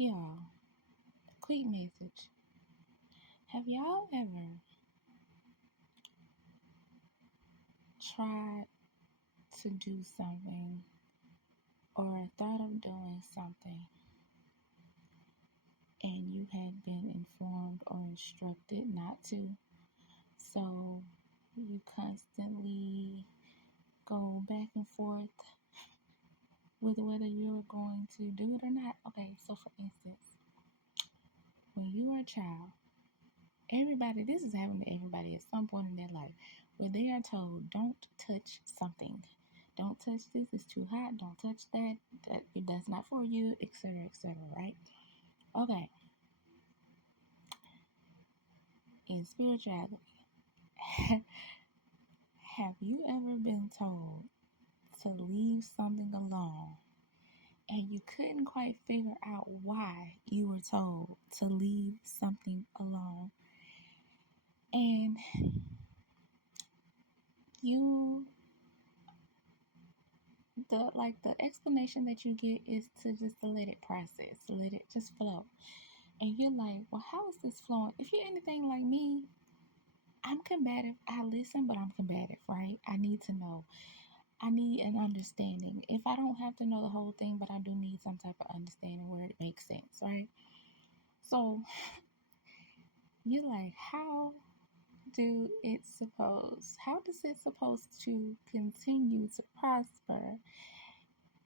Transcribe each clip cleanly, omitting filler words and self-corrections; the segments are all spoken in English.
Y'all, quick message. Have y'all ever tried to do something or thought of doing something and you had been informed or instructed not to? So you constantly go back and forth with whether you're going to do it or not. Okay, so for instance, when you were a child, this is happening to everybody at some point in their life, where they are told, don't touch something. Don't touch this, it's too hot. Don't touch that's not for you, etc., etc., right? Okay, in spirituality, have you ever been told to leave something alone and you couldn't quite figure out why you were told to leave something alone? And you the explanation that you get is to let it process, let it just flow. And you're like, well, how is this flowing? If you're anything like me, I'm combative. I listen, but I'm combative, right? I need to know. I need an understanding. If I don't have to know the whole thing, but I do need some type of understanding where it makes sense, right? So you're like, how does it supposed to continue to prosper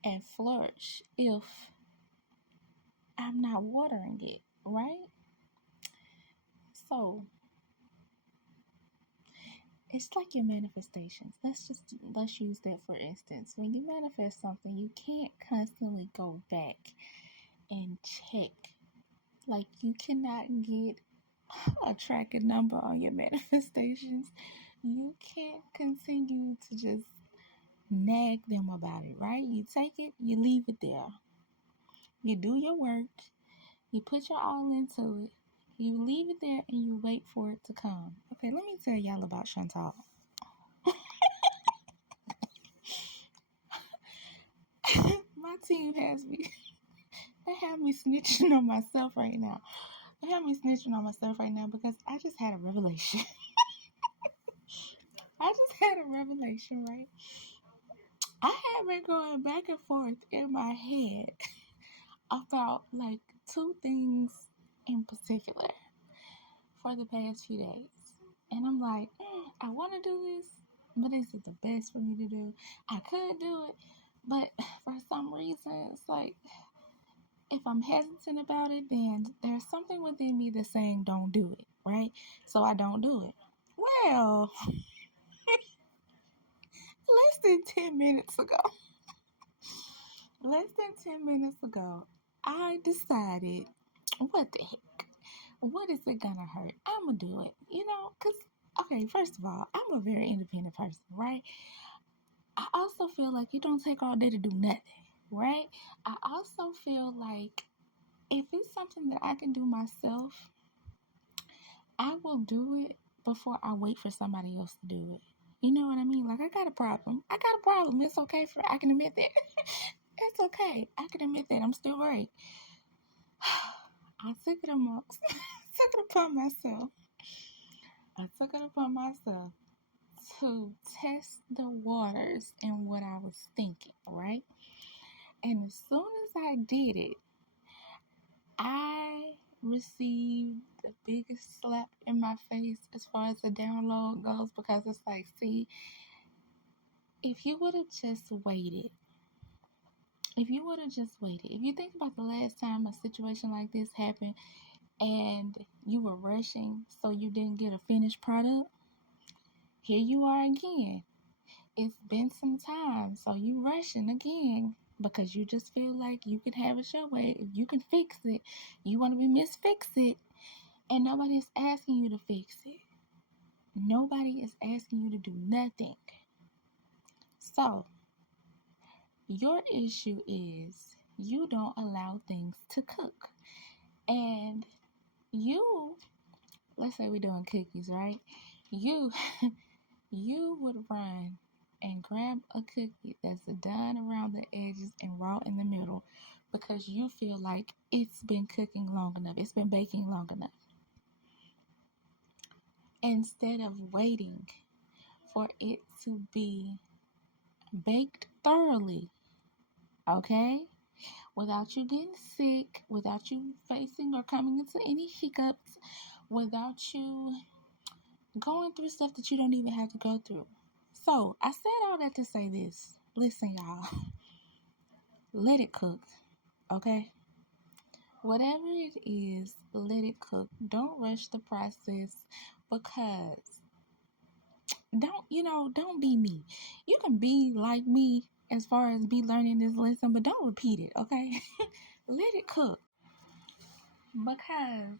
and flourish if I'm not watering it, right? So it's like your manifestations. Let's use that for instance. When you manifest something, you can't constantly go back and check. Like you cannot get a tracking number on your manifestations. You can't continue to just nag them about it, right? You take it, you leave it there. You do your work, you put your all into it, you leave it there, and you wait for it to come. Okay, let me tell y'all about Chantal. My team has me. They have me snitching on myself right now. They have me snitching on myself right now because I just had a revelation. I just had a revelation, right? I have been going back and forth in my head about like two things in particular for the past few days. And I'm like, I want to do this, but is it the best for me to do? I could do it, but for some reason, it's like, if I'm hesitant about it, then there's something within me that's saying don't do it, right? So I don't do it. Well, less than 10 minutes ago, I decided, what the heck? What is it gonna hurt? I'm gonna do it, because, okay, first of all, I'm a very independent person, right? I also feel like it don't take all day to do nothing, right? I also feel like if it's something that I can do myself, I will do it before I wait for somebody else to do it. You know what I mean? Like, I got a problem. It's okay I can admit that. It's okay. I can admit that. I'm still right. I took it took it upon myself. I took it upon myself to test the waters in what I was thinking, right? And as soon as I did it, I received the biggest slap in my face as far as the download goes, because it's like, see, if you would have just waited, if you think about the last time a situation like this happened and you were rushing so you didn't get a finished product, here you are again. It's been some time, so you rushing again because you just feel like you can have it your way. If you can fix it, you want to be misfix it, and nobody's asking you to fix it. Nobody is asking you to do nothing. So, your issue is you don't allow things to cook. And let's say we're doing cookies, right? You you would run and grab a cookie that's done around the edges and raw in the middle, because you feel like it's been cooking long enough, it's been baking long enough. Instead of waiting for it to be baked thoroughly, okay? Without you getting sick, without you facing or coming into any hiccups, without you going through stuff that you don't even have to go through. So, I said all that to say this. Listen, y'all. Let it cook, okay? Whatever it is, let it cook. Don't rush the process, because don't be me. You can be like me as far as be learning this lesson, but don't repeat it, okay? Let it cook. Because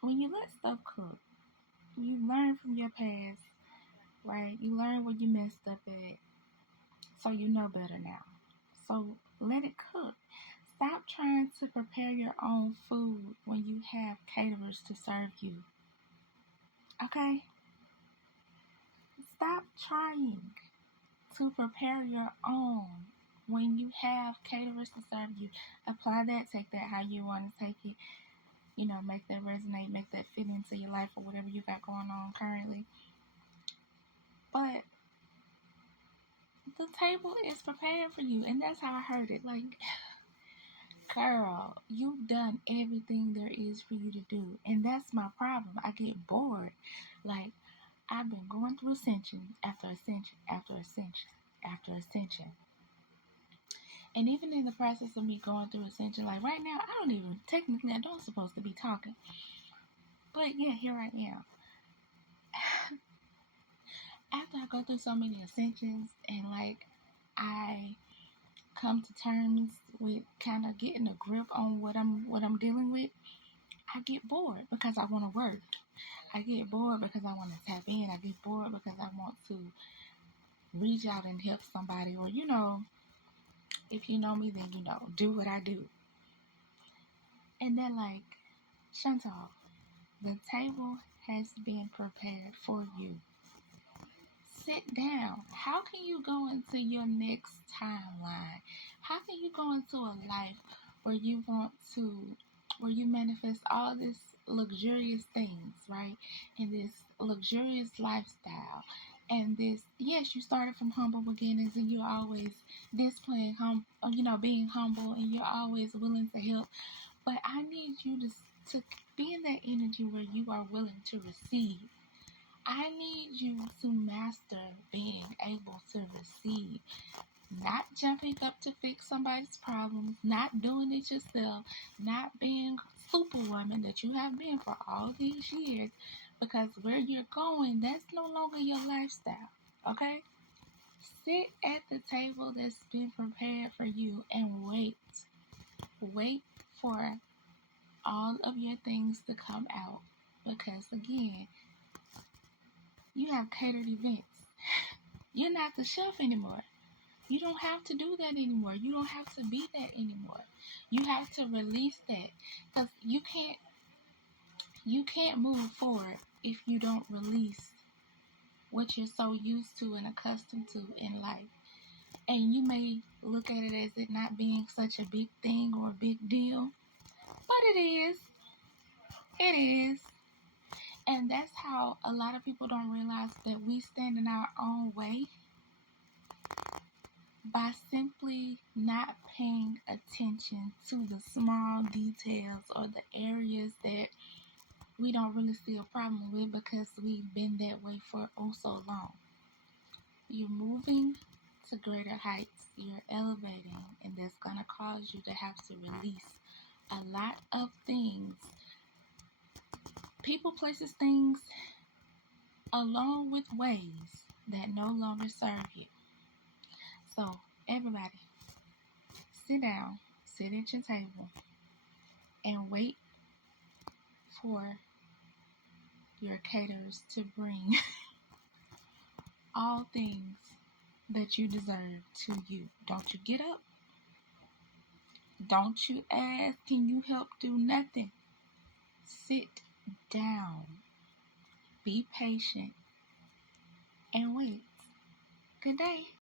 when you let stuff cook, you learn from your past, right? You learn where you messed up at, so you know better now. So let it cook. Stop trying to prepare your own food when you have caterers to serve you. Okay? Stop trying to prepare your own when you have caterers to serve you. Apply that, take that how you want to take it. Make that resonate, make that fit into your life or whatever you got going on currently. But the table is prepared for you, and that's how I heard it. Like, girl, you've done everything there is for you to do, and that's my problem. I get bored. Like, I've been going through ascension after ascension after ascension after ascension. And even in the process of me going through ascension, like right now, I don't supposed to be talking. But yeah, here I am. After I go through so many ascensions and like I come to terms with kind of getting a grip on what I'm dealing with, I get bored because I want to work. I get bored because I want to tap in. I get bored because I want to reach out and help somebody, or if you know me, then do what I do. And then like, Chantal, the table has been prepared for you. Sit down. How can you go into your next timeline? How can you go into a life where you manifest all this luxurious things, right? And this luxurious lifestyle. And this, yes, you started from humble beginnings and you're always displaying being humble, and you're always willing to help. But I need you to be in that energy where you are willing to receive. I need you to master being able to receive, not jumping up to fix somebody's problems, not doing it yourself, not being superwoman that you have been for all these years, because where you're going, that's no longer your lifestyle, okay? Sit at the table that's been prepared for you and wait. Wait for all of your things to come out, because again, you have catered events. You're not the chef anymore. You don't have to do that anymore. You don't have to be that anymore. You have to release that, because you can't move forward if you don't release what you're so used to and accustomed to in life. And you may look at it as it not being such a big thing or a big deal, but it is. It is. And that's how a lot of people don't realize that we stand in our own way by simply not paying attention to the small details or the areas that we don't really see a problem with, because we've been that way for so long. You're moving to greater heights, you're elevating, and that's going to cause you to have to release a lot of things, people, places, things, along with ways that no longer serve you. So, everybody, sit down, sit at your table, and wait for your caterers to bring all things that you deserve to you. Don't you get up. Don't you ask, can you help? Do nothing. Sit down. Be patient and wait. Good day.